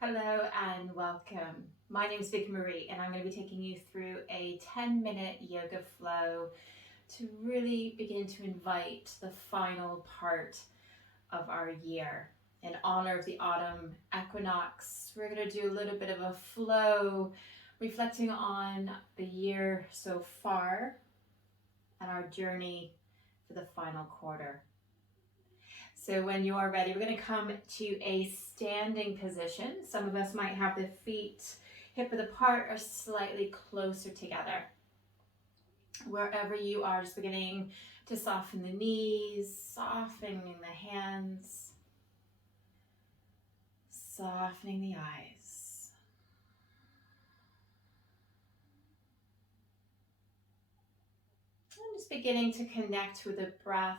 Hello and welcome. My name is Vickie-Marie and I'm going to be taking you through a 10-minute yoga flow to really begin to invite the final part of our year. In honor of the autumn equinox, we're going to do a little bit of a flow, reflecting on the year so far and our journey for the final quarter. So when you are ready, we're going to come to a standing position. Some of us might have the feet hip width apart or slightly closer together. Wherever you are, just beginning to soften the knees, softening the hands, softening the eyes. And just beginning to connect with the breath.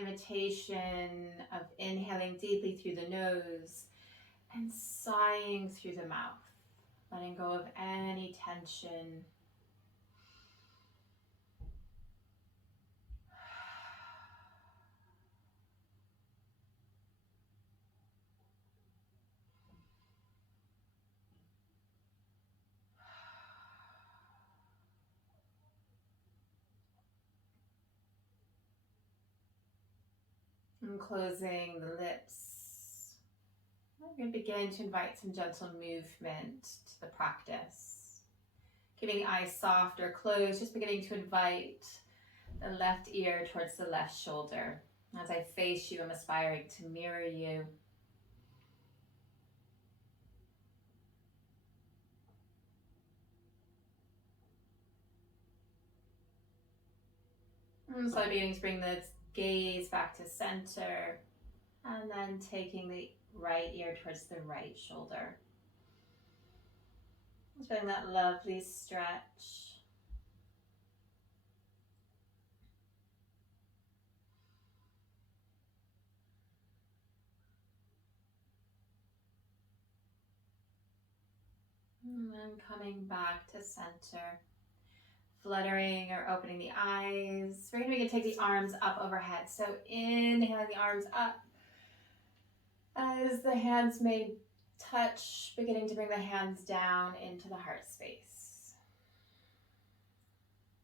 Imitation of inhaling deeply through the nose and sighing through the mouth, letting go of any tension. And closing the lips. I'm going to begin to invite some gentle movement to the practice. Keeping the eyes soft or closed, just beginning to invite the left ear towards the left shoulder. As I face you, I'm aspiring to mirror you. And so I'm beginning to bring the gaze back to center, and then taking the right ear towards the right shoulder. Just feeling that lovely stretch. And then coming back to center. Fluttering or opening the eyes. We're going to take the arms up overhead. So inhaling the arms up as the hands may touch, beginning to bring the hands down into the heart space.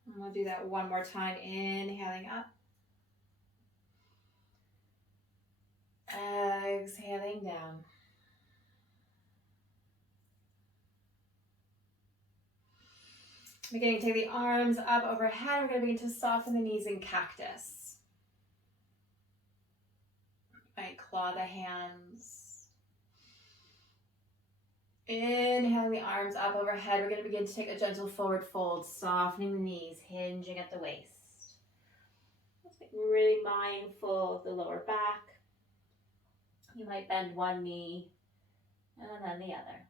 And we'll do that one more time. Inhaling up. Exhaling down. Beginning to take the arms up overhead. We're going to begin to soften the knees in cactus. Might claw the hands. Inhaling the arms up overhead. We're going to begin to take a gentle forward fold, softening the knees, hinging at the waist. Just get really mindful of the lower back. You might bend one knee and then the other.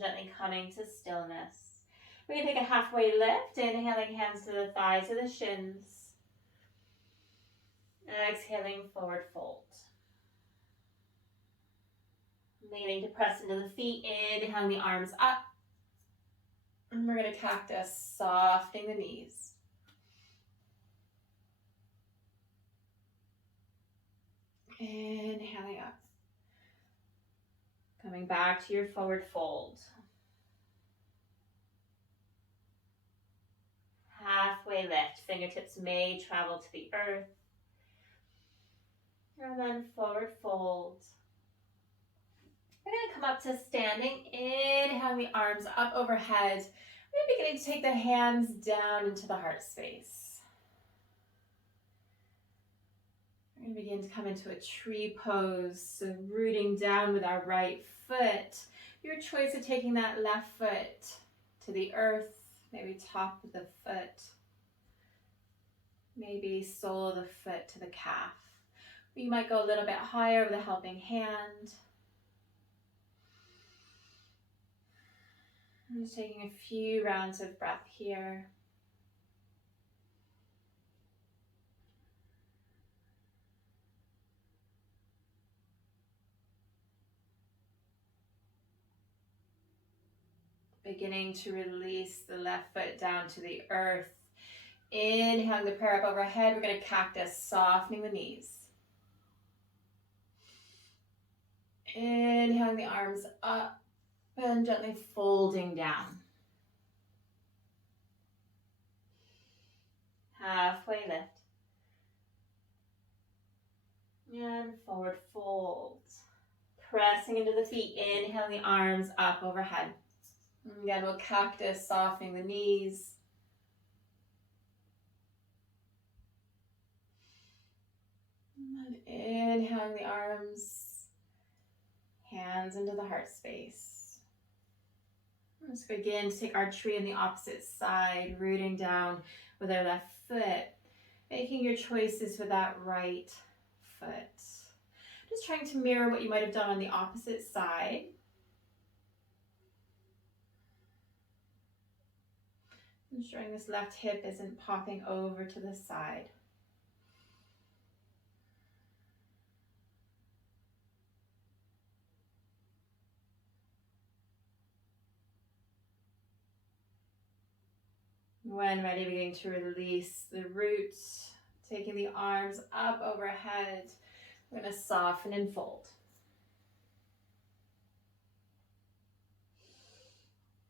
Gently coming to stillness. We're going to take a halfway lift, inhaling hands to the thighs or the shins. Exhaling, forward fold. Leaning to press into the feet, inhaling the arms up. And we're going to cactus, softening the knees. Inhaling up. Coming back to your forward fold. Halfway lift, fingertips may travel to the earth. And then forward fold. We're going to come up to standing. Inhaling the arms up overhead. We're beginning to take the hands down into the heart space. We're going to begin to come into a tree pose, so rooting down with our right foot. Your choice of taking that left foot to the earth, maybe top of the foot, maybe sole of the foot to the calf. You might go a little bit higher with a helping hand. I'm just taking a few rounds of breath here. beginning to release the left foot down to the earth. Inhaling the prayer up overhead, we're going to cactus, softening the knees. Inhaling the arms up and gently folding down. Halfway lift. And forward fold. Pressing into the feet, inhaling the arms up overhead. And again, we'll cactus, softening the knees. And inhaling the arms, hands into the heart space. Let's begin to take our tree on the opposite side, rooting down with our left foot, making your choices with that right foot. Just trying to mirror what you might have done on the opposite side. Ensuring this left hip isn't popping over to the side. When ready, beginning to release the roots, taking the arms up overhead. We're going to soften and fold.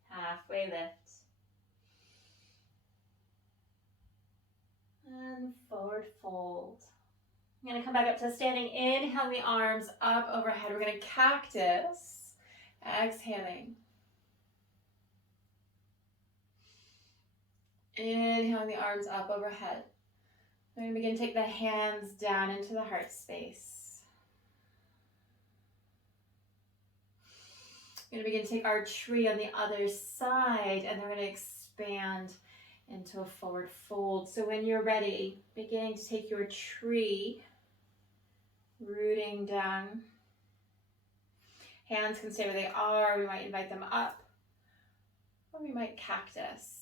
Halfway lift. And forward fold. I'm going to come back up to standing. Inhale the arms up overhead. We're going to cactus. Exhaling. Inhaling the arms up overhead. We're going to begin to take the hands down into the heart space. We're going to begin to take our tree on the other side, and then we're going to expand into a forward fold. So when you're ready, beginning to take your tree, rooting down. Hands can stay where they are. We might invite them up, or we might cactus.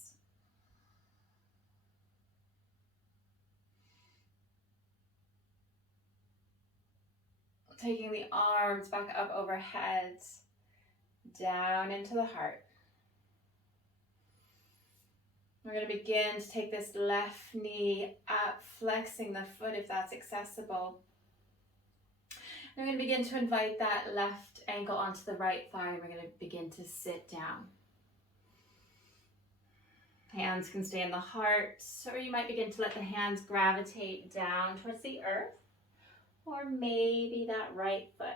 Taking the arms back up overhead, down into the heart. We're going to begin to take this left knee up, flexing the foot if that's accessible. And we're going to begin to invite that left ankle onto the right thigh, and we're going to begin to sit down. Hands can stay in the heart, or you might begin to let the hands gravitate down towards the earth, or maybe that right foot.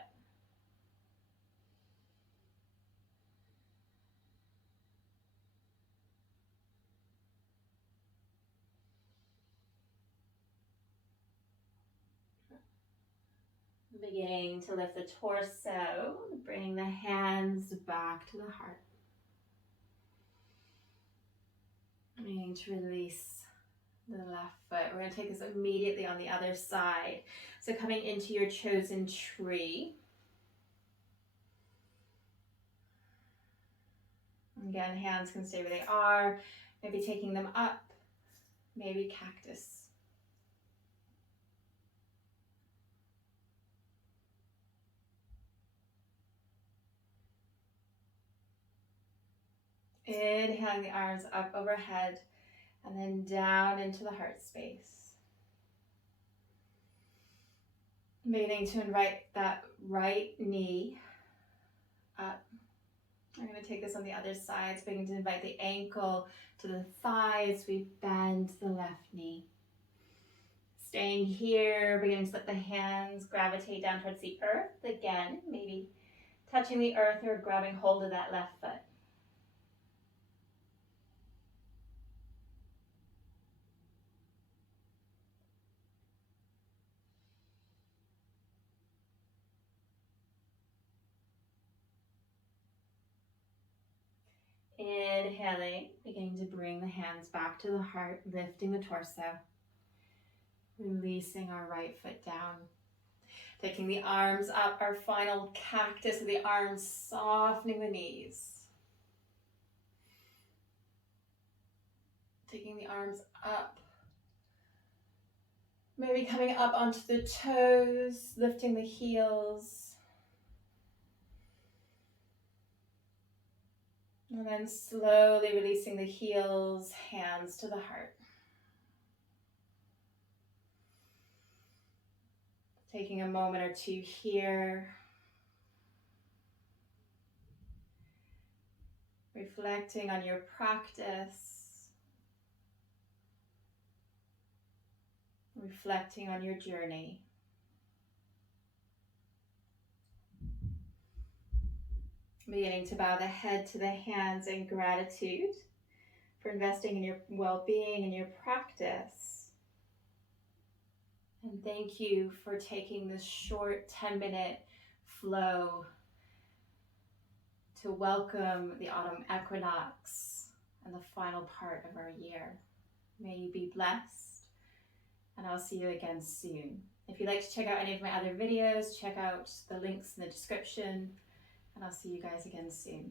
Beginning to lift the torso, bring the hands back to the heart. Beginning to release the left foot. We're going to take this immediately on the other side. So coming into your chosen tree. Again, hands can stay where they are. Maybe taking them up. Maybe cactus. Inhaling the arms up overhead and then down into the heart space. Beginning to invite that right knee up. I'm going to take this on the other side. So beginning to invite the ankle to the thighs. We bend the left knee. Staying here, beginning to let the hands gravitate down towards the earth. Again, maybe touching the earth or grabbing hold of that left foot. Inhaling, beginning to bring the hands back to the heart, lifting the torso. Releasing our right foot down. Taking the arms up, our final cactus of the arms, softening the knees. Taking the arms up. Maybe coming up onto the toes, lifting the heels. And then slowly releasing the heels, hands to the heart. Taking a moment or two here. Reflecting on your practice. Reflecting on your journey. Beginning to bow the head to the hands in gratitude for investing in your well-being and your practice. And thank you for taking this short 10-minute flow to welcome the autumn equinox and the final part of our year. May you be blessed, and I'll see you again soon. If you'd like to check out any of my other videos, check out the links in the description, and I'll see you guys again soon.